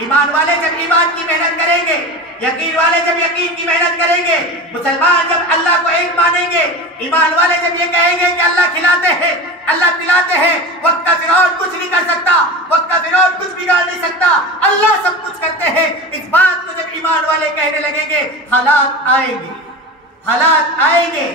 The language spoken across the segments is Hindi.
ईमान वाले जब ईमान की मेहनत करेंगे, यकीन वाले जब यकीन की मेहनत करेंगे, मुसलमान जब अल्लाह को एक मानेंगे, ईमान वाले जब ये कहेंगे कि अल्लाह खिलाते हैं, अल्लाह पिलाते हैं, वक्त का फिरौन कुछ नहीं कर सकता, वक्त का फिरौन कुछ बिगाड़ नहीं सकता, अल्लाह सब कुछ करते हैं, इस बात को जब ईमान वाले कहने लगेंगे, हालात आएंगे, हालात आएंगे,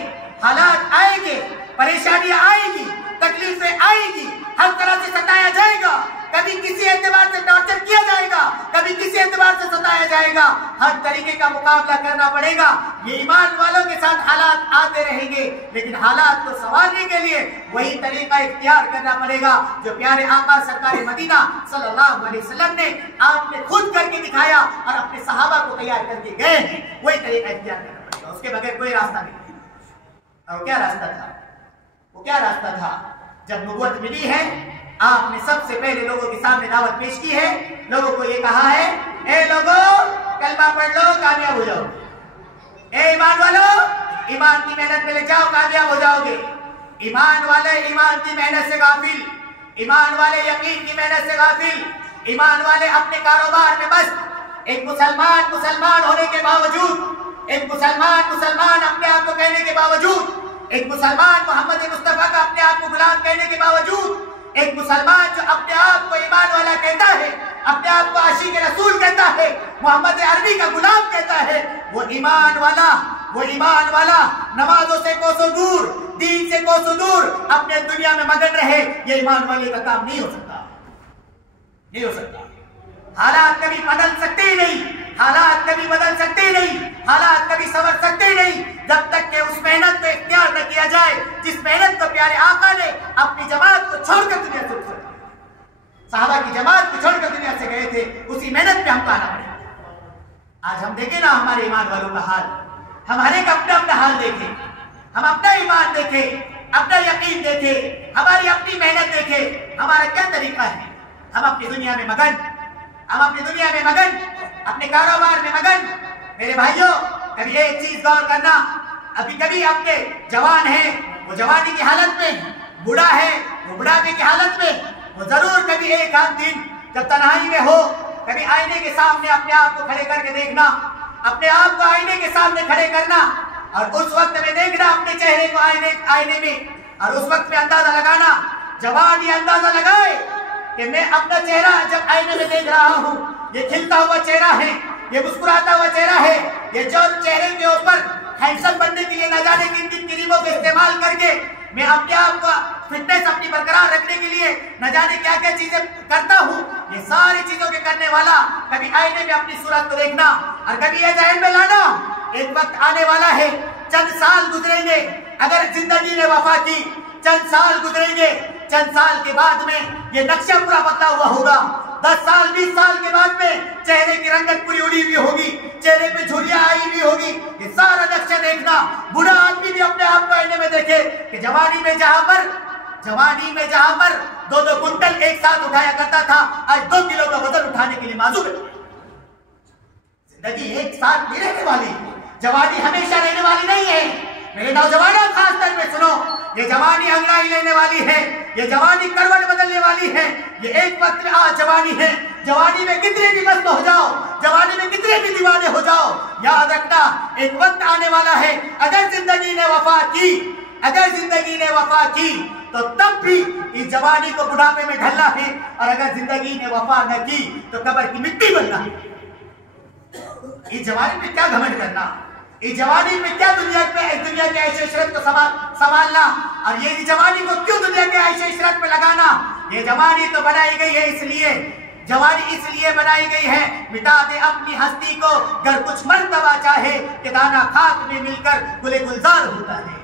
हालात आएंगे, परेशानियां आएगी, तकलीफें आएगी, हर तरह से सताया जाएगा, कभी किसी एतबार से टॉर्चर किया जाएगा, कभी किसी एतबार से सताया जाएगा, हर तरीके का मुकाबला करना पड़ेगा। ये ईमान वालों के साथ हालात आते रहेंगे, लेकिन हालात को संभालने के लिए वही तरीका इख्तियार करना पड़ेगा जो प्यारे आका सरकार मदीना सल्लल्लाहु अलैहि वसल्लम ने आपने खुद करके दिखाया और अपने सहाबा को तैयार करके गए हैं, वही तरीका इख्तियार करना पड़ेगा, उसके बगैर कोई रास्ता नहीं। और क्या रास्ता था? वो क्या रास्ता था? जब नबूवत मिली है, आपने सबसे पहले लोगों के सामने दावत पेश की है, लोगों को ये कहा है, ए लोगों कलमा पढ़ लो, कामयाब हो जाओ। ए ईमान वालों, ईमान की मेहनत में ले जाओ, कामयाब हो जाओगे। ईमान वाले ईमान की मेहनत से गाफिल, ईमान वाले यकीन की मेहनत से गाफिल, ईमान वाले अपने कारोबार में मस्त। एक मुसलमान मुसलमान होने के बावजूद, एक मुसलमान मुसलमान अपने आप को कहने के बावजूद, एक मुसलमान मोहम्मद मुस्तफा का अपने आप को गुलाम कहने के बावजूद, एक मुसलमान जो अपने आप को ईमान वाला कहता है, अपने आप को आशिक रसूल कहता है, मोहम्मद अरबी का गुलाम कहता है, वो ईमान वाला नमाजों से कोसों दूर, दीन से कोसों दूर अपने दुनिया में मगन रहे, ये ईमान वाले का काम नहीं हो सकता, नहीं हो सकता। हालात कभी बदल सकते ही नहीं, हालात कभी बदल सकते ही नहीं, हालात कभी संवर सकते ही नहीं, जब तक कि उस मेहनत को इख्तियार न किया जाए जिस मेहनत को प्यारे आका ने अपनी जमात को छोड़कर दुनिया से रुखसत किया। सहाबा की जमात को छोड़कर दुनिया से गए थे, उसी मेहनत पे हमको आना पड़ेगा। आज हम देखें ना हमारे ईमान वालों का हाल, हमारे का अपना अपना हाल देखें, हम अपना ईमान देखें, अपना यकीन देखें, हमारी अपनी मेहनत देखें, हमारा क्या तरीका है। हम अपनी दुनिया में मगन, हम अपनी दुनिया में मगन, अपने कारोबार में मगन। मेरे भाइयों, कभी एक चीज गौर करना, अभी कभी आपके जवान है, वो जवानी की हालत में, बूढ़ा है वो बुढ़ापे की हालत में, वो जरूर कभी एक आध दिन जब तन्हाई में हो, कभी आईने के सामने अपने आप को खड़े करके देखना, अपने आप को आईने के सामने खड़े करना और उस वक्त में देखना अपने चेहरे को आईने में, और उस वक्त में अंदाजा लगाना, जवान ये अंदाजा लगाए कि मैं अपना चेहरा जब आईने में देख रहा हूँ, ये खिलता हुआ चेहरा है, ये मुस्कुराता हुआ चेहरा है, ये जो चेहरे के ऊपर हैंडसम बनने के लिए न जाने किन किन क्रीमों का इस्तेमाल करके मैं अपने आप को फिटनेस अपनी बरकरार रखने के लिए न जाने क्या क्या चीजें करता हूँ, ये सारी चीजों के करने वाला कभी आईने में अपनी सूरत को देखना और कभी ये ज़हन में लाना, एक वक्त आने वाला है, चंद साल गुजरेंगे, अगर जिंदगी ने वफा की, चंद साल गुजरेंगे, चंद साल के बाद में ये नक्शा पूरा बदला हुआ होगा। 10 साल 20 साल के बाद में चेहरे की रंगत पूरी उड़ी हुई होगी, चेहरे पे झुर्रियां आई हुई होगी, ये सारा नक्शा देखना। बूढ़ा आदमी भी अपने आप को आईने में देखे कि जवानी में जहां पर 2-2 कुंटल एक साथ उठाया करता था, आज 2 किलो का वजन उठाने के लिए माजूर है। जिंदगी एक साथ नहीं रहने वाली, जवानी हमेशा रहने वाली नहीं है। मेरे नौजवानों खास तौर पे सुनो, ये जवानी अंगड़ाई लेने वाली है, ये जवानी करवट बदलने वाली है, ये एक वक्त में आज जवानी है। जवानी में कितने भी मस्त हो जाओ, जवानी में कितने भी दीवाने हो जाओ, याद रखना एक वक्त आने वाला है, अगर जिंदगी ने वफा की तो तब भी इस जवानी को बुढ़ापे में ढलना है, और अगर जिंदगी ने वफा न की तो कब्र की मिट्टी बनना है। इस जवानी में क्या घमंड करना, इस जवानी में क्या दुनिया के ऐशो इशरत को संभालना, और ये जवानी को क्यों दुनिया के ऐशो इशरत पे लगाना। ये जवानी तो बनाई गई है इसलिए, जवानी इसलिए बनाई गई है, मिटा दे अपनी हस्ती को गर कुछ मर्तबा चाहे कि दाना खाक में मिलकर गुले गुलजार होता है।